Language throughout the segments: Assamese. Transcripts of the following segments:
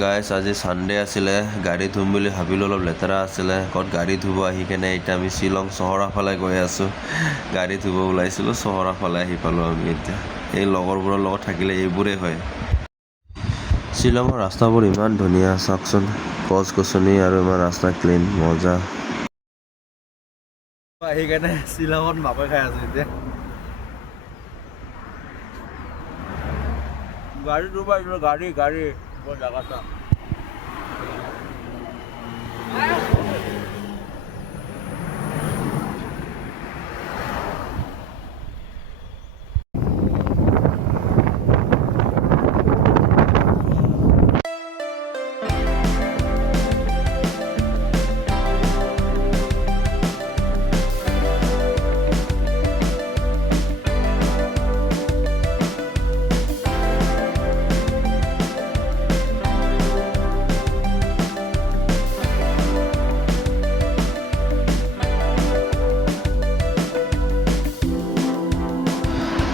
গাইছ আজি ছানডে আছিলে, গাড়ী ধুম বুলি ভাবিলোঁ, অলপ লেতেৰা আছিলে। ক'ত গাড়ী ধুব আহি কেনে এতিয়া আমি শ্বিলং চহৰৰ ফালে গৈ আছোঁ। গাড়ী ধুব ওলাইছিলোঁ, চহৰৰ ফালে আহি পালোঁ আমি এতিয়া। এই লগৰবোৰৰ লগত থাকিলে এইবোৰেই হয়। শ্বিলঙৰ ৰাস্তাবোৰ ইমান ধুনীয়া, চাওকচোন, গছ গছনি আৰু ইমান ৰাস্তা ক্লিন, মজা। আহি কেনে শ্বিলঙত মাকৈ খাই আছোঁ এতিয়া। গাড়ী ধুব আহিছিলোঁ, গাড়ী বৰ জাগা চা।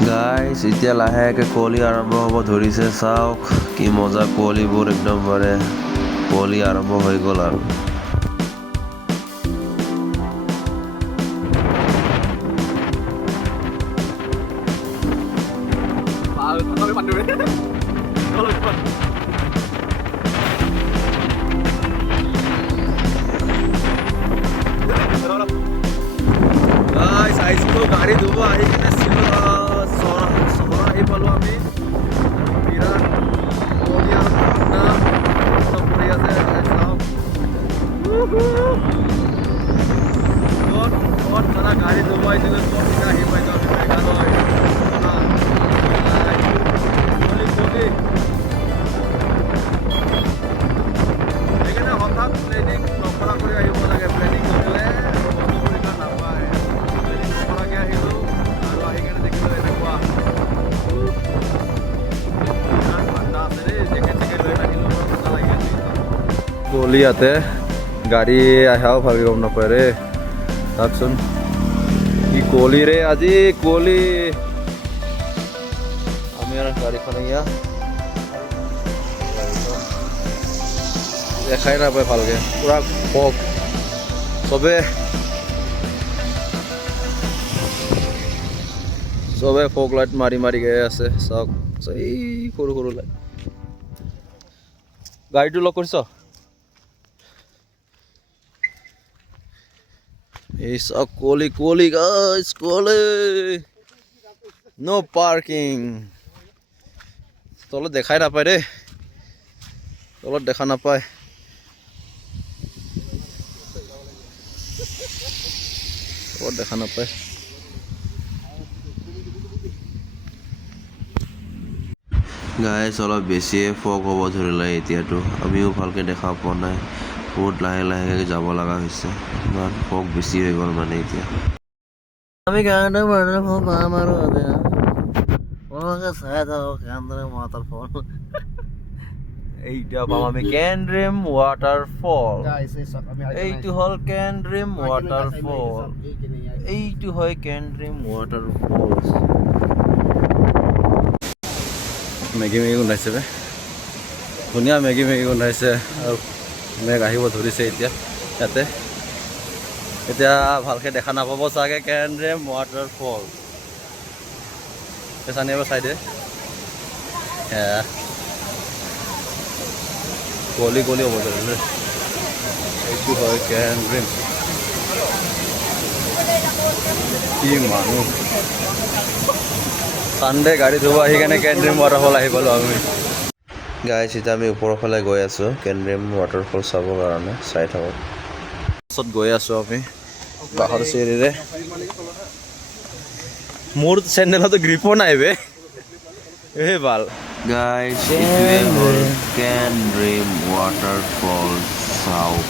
গাইছ এতিয়া লাহেকৈ কুঁৱলী আৰম্ভ হ'ব ধৰিছে, চাওক কি মজা কুঁৱলীবোৰ, একদম মানে কুঁৱলী আৰম্ভ হৈ গ'ল আৰু। আহিছিলোঁ গাড়ী ধুব আহি কিনে চহৰ আহি পালোঁ আমি। বিৰাট কুঁৱলী আৰু ঠাণ্ডা পৰি আছে, চাওক। ক'ত জানা গাড়ী ধুব আহিছিলোঁ, ক'ত আহি পাইছোঁ আমি মেঘালয়। সেইকাৰণে হঠাৎ প্লেনিং নকৰা কৰি আহিব লাগে। প্লেনিং কৰিলে বস্তুবোৰ ইমান নাপায়। প্লেনিং নকৰাকৈ আহিলোঁ আৰু আহি কেনে দেখিলোঁ এনেকুৱা ইমান ঠাণ্ডা আছে দেই। জেকেট লৈ নাহিলোঁ, বৰ ঠাণ্ডা লাগি আছে। কুঁৱলী ইয়াতে গাড়ী আহাও ভাবি গম নাপায় ৰে, চাওকচোন কি কুঁৱলী ৰে আজি, কুঁৱলী। আমি আৰু গাড়ীখন এয়া দেখাই নাপায় ভালকে, পুৰা ফগ। চবে ফগ লাইট মাৰি মাৰি গৈ আছে, চাওক। এই সৰু সৰু লাইট। গাড়ীটো লগ কৰিছ? এই চাওক কুঁৱলী গাইছ, কুঁৱলী। ন' পাৰ্কিং। তলত দেখাই নাপায় দেই, তলত দেখা নাপায়। দেখা নাপায়। গাইছ অলপ বেছিয়ে ফগ হ'ব ধৰিলে এতিয়াতো, আমিও ভালকৈ দেখা পোৱা নাই। বহুত লাহে লাহেকৈ যাব লগা হৈছে, ইমান ফগ বেছি হৈ গ'ল মানে এতিয়া। আমি কেনেদৰে ৱাটাৰফল পাম আৰু চাই থাকক কেনেদৰে ৱাটাৰফল। এইটা পাম আমি কেনড্ৰিম ৱাটাৰফল। এইটো হ'ল কেনড্ৰিম ৱাটাৰফল। এইটো হয় কেনড্ৰিম ৱাটাৰফল। মেগী গোন্ধাইছে বে, ধুনীয়া মেগী গোন্ধাইছে। আৰু মেঘ আহিব ধৰিছে এতিয়া ইয়াতে। এতিয়া ভালকৈ দেখা নাপাব চাগে কেনড্ৰিম ৱাটাৰফল। চানি এবাৰ চাই দে, কুঁৱলী হ'ব ধৰিলে। এইটো হয় কেনড্ৰিম। কি মানুহ, ছানডে গাড়ী ধুব আহি কেনে কেনড্ৰিম ৱাটাৰফল আহি পালোঁ আমি। গাইছ এতিয়া আমি ওপৰৰ ফালে গৈ আছোঁ কেনড্ৰিম ৱাটাৰফল চাবৰ কাৰণে, চাই থাকক। পাছত গৈ আছোঁ আমি বাহৰ চিৰিৰে। মোৰ চেণ্ডেলতো গ্ৰিপো নাই বে, এই ভাল। গাইছ এইটোৱে হ'ল কেনড্ৰিম ৱাটাৰফল, চাওক।